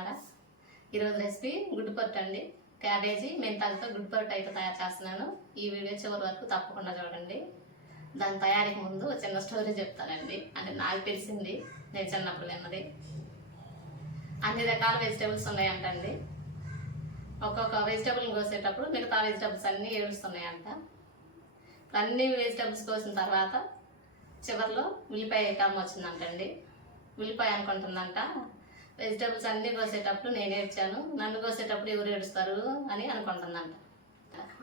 బాగున్నారా? ఈరోజు రెసిపీ గుడ్డు పొట్టు అండి. క్యాబేజీ మెంతాలతో గుడ్డు పొట్టు అయితే తయారు చేస్తున్నాను. ఈ వీడియో చివరి వరకు తప్పకుండా చూడండి. దాని తయారీకి ముందు చిన్న స్టోరీ చెప్తానండి. అంటే నాకు తెలిసింది, నేను చిన్నప్పుడు విన్నది. అన్ని రకాల వెజిటేబుల్స్ ఉన్నాయంటండి. ఒక్కొక్క వెజిటేబుల్ని కోసేటప్పుడు మిగతా వెజిటేబుల్స్ అన్నీ ఏడుస్తున్నాయంట. అన్ని వెజిటేబుల్స్ కోసిన తర్వాత చివరిలో ఉల్లిపాయ ఐటమ్ వచ్చిందంటండి. ఉల్లిపాయ అనుకుంటుందంట, వెజిటేబుల్స్ అన్నీ కోసేటప్పుడు నేను ఏడ్చాను, నన్ను కోసేటప్పుడు ఎవరు ఏడుస్తారు అని అనుకుంటుందంట.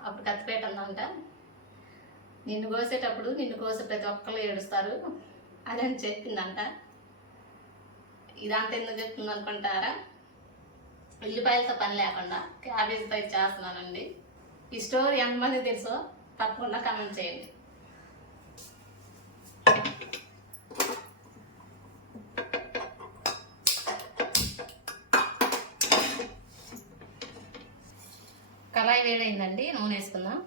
అప్పుడు కత్తిపేట ఉందంట, నిన్ను కోసేటప్పుడు నిన్ను కోసే ప్రతి ఒక్కళ్ళు ఏడుస్తారు అని చెప్పిందంట. ఇదంతా ఎందుకు చెప్తుంది అనుకుంటారా? ఉల్లిపాయలతో పని లేకుండా క్యాబేజీతో చేస్తున్నానండి. ఈ స్టోరీ ఎంతమంది తెలుసో తప్పకుండా కామెంట్ చేయండి. కళాయి వేడైందండి, నూనె వేసుకుందాం.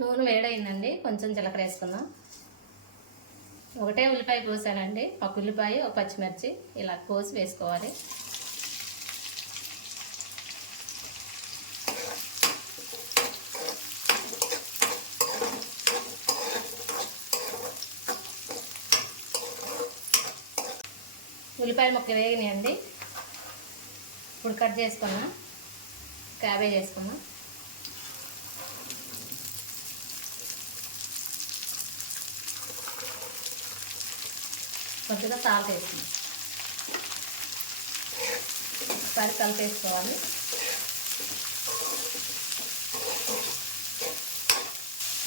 నూనె వేడైందండి, కొంచెం జీలకర్ర వేసుకుందాం. ఒకటే ఉల్లిపాయ కోసానండి, ఒక ఉల్లిపాయ ఒక పచ్చిమిర్చి ఇలా కోసి వేసుకోవాలి. ఉల్లిపాయ ముక్క వేగినాయండి. ఇప్పుడు కట్ చేసుకున్నా క్యాబేజ్ వేసుకున్నా. కొద్దిగా సాల్ట్ వేసుకున్నాం. ఒకసారి కలిపేసుకోవాలి.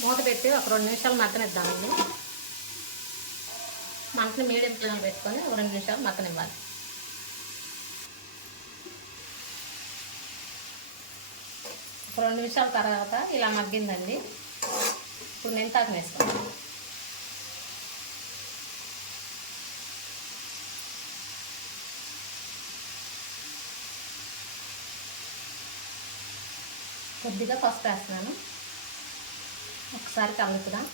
మూత పెట్టి ఒక 2 నిమిషాలు మగ్గనిద్దామండి. మంటని మీడియం ఫ్లేమ్లో పెట్టుకొని ఒక 2 నిమిషాలు మగ్గనివ్వాలి. ఒక 2 నిమిషాల తర్వాత ఇలా మగ్గిందండి. ఇప్పుడు మెంతాకు వేసుకోండి. కొద్దిగా పసుపు వేస్తున్నాను. ఒకసారి కలుపుదాం.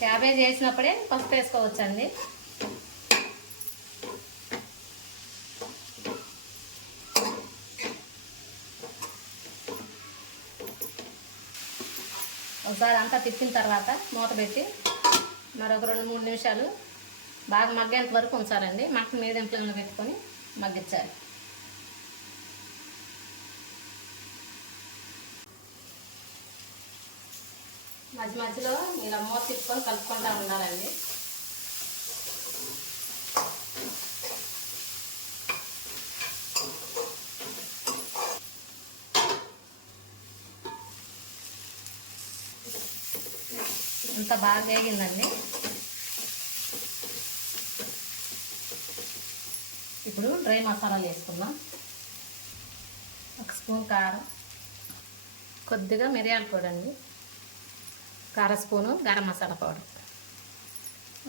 క్యాబేజ్ వేసినప్పుడే పసుపు వేసుకోవచ్చండి. ఒకసారి అంతా తిప్పిన తర్వాత మూత పెట్టి మరొక 2-3 నిమిషాలు బాగా మగ్గేంత వరకు ఉంచాలండి. మంట మీడియం ఫ్లేమ్లో పెట్టుకొని మగ్గించాలి. మధ్య మధ్యలో ఇలా మూత తిప్పుకొని కలుపుకుంటూ ఉండాలండి. అంతా బాగా వేగిందండి. ఇప్పుడు డ్రై మసాలాలు వేసుకుందాం. 1 స్పూన్ కారం, కొద్దిగా మిరియాల పొడి అండి, 1/2 స్పూను గరం మసాలా పౌడర్.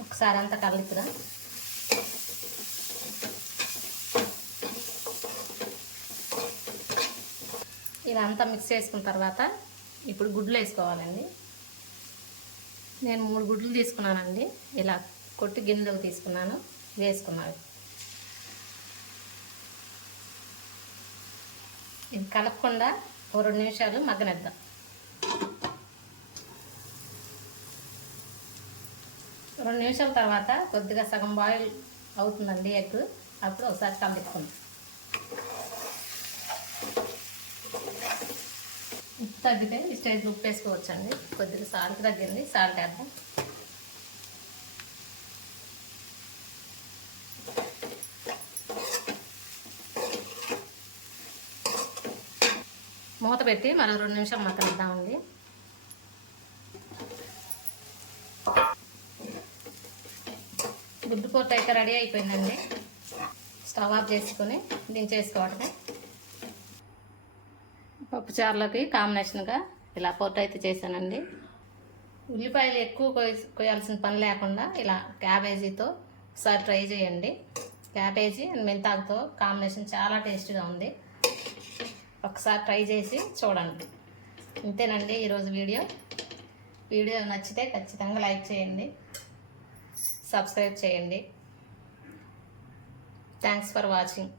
ఒకసారి అంతా కలుపుదా. ఇలా అంతా మిక్స్ చేసుకున్న తర్వాత ఇప్పుడు గుడ్లు వేసుకోవాలండి. నేను 3 గుడ్లు తీసుకున్నానండి. ఇలా కొట్టి గిన్నెలోకి తీసుకున్నాను, వేసుకున్నాను. ఇది కలపకుండా ఒక 2 నిమిషాలు మగ్గనిద్దాం. 2 నిమిషాల తర్వాత కొద్దిగా సగం బాయిల్ అవుతుందండి ఎగ్. అప్పుడు ఒకసారి కలుపుకుందాం. ఉప్పు తగ్గితే ఈ స్టేజ్లో ఉప్పు వేసుకోవచ్చండి. కొద్దిగా సాల్ట్ తగ్గింది, సాల్ట్ వేద్దాం. మూత పెట్టి మరో 2 నిమిషాలు మగ్గనిద్దామండి. గుడ్డు పొట్టు అయితే రెడీ అయిపోయిందండి. స్టవ్ ఆఫ్ చేసుకొని దించేసుకోవడమే. పప్పుచారులోకి కాంబినేషన్గా ఇలా పొట్టు అయితే చేశానండి. ఉల్లిపాయలు ఎక్కువ కోయాల్సిన పని లేకుండా ఇలా క్యాబేజీతో ఒకసారి ట్రై చేయండి. క్యాబేజీ అండ్ మెంతాకుతో కాంబినేషన్ చాలా టేస్ట్గా ఉంది. ఒకసారి ట్రై చేసి చూడండి. ఇంతేనండి ఈరోజు వీడియో నచ్చితే ఖచ్చితంగా లైక్ చేయండి, సబ్స్క్రైబ్ చేయండి. Thanks for watching.